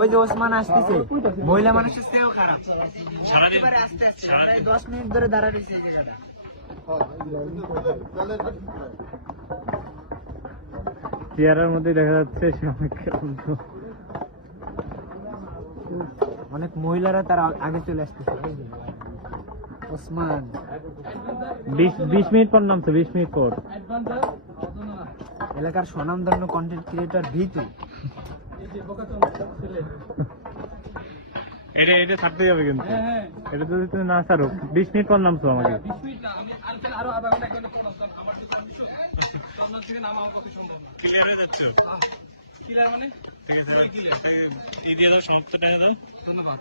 ওই যে ওসমান আসতেছে, মহিলা মানুষের চেয়েও খারাপ। আস্তে আস্তে 10 মিনিট ধরে দাঁড়াতেছে। চেয়ারের মধ্যে দেখা যাচ্ছে অনেক মহিলারা তার আগে চলে আসতেছে। ওসমান 20 মিনিট পর নামছে, 20 মিনিট পর। এলাকার স্বনামধন্য কন্টেন্ট ক্রিয়েটর ভিতু। এটা ছাড়তে যাবে কিন্তু, এটা যদি তুমি না ছাড়ো। 20 মিনিট পর নামছো আমাকে। ক্লিয়ার হয়ে যাচ্ছে। ক্লিয়ার মানে? ঠিক আছে, এই দিয়ে দাও, সমাপ্ত টাকা দাও। ধন্যবাদ।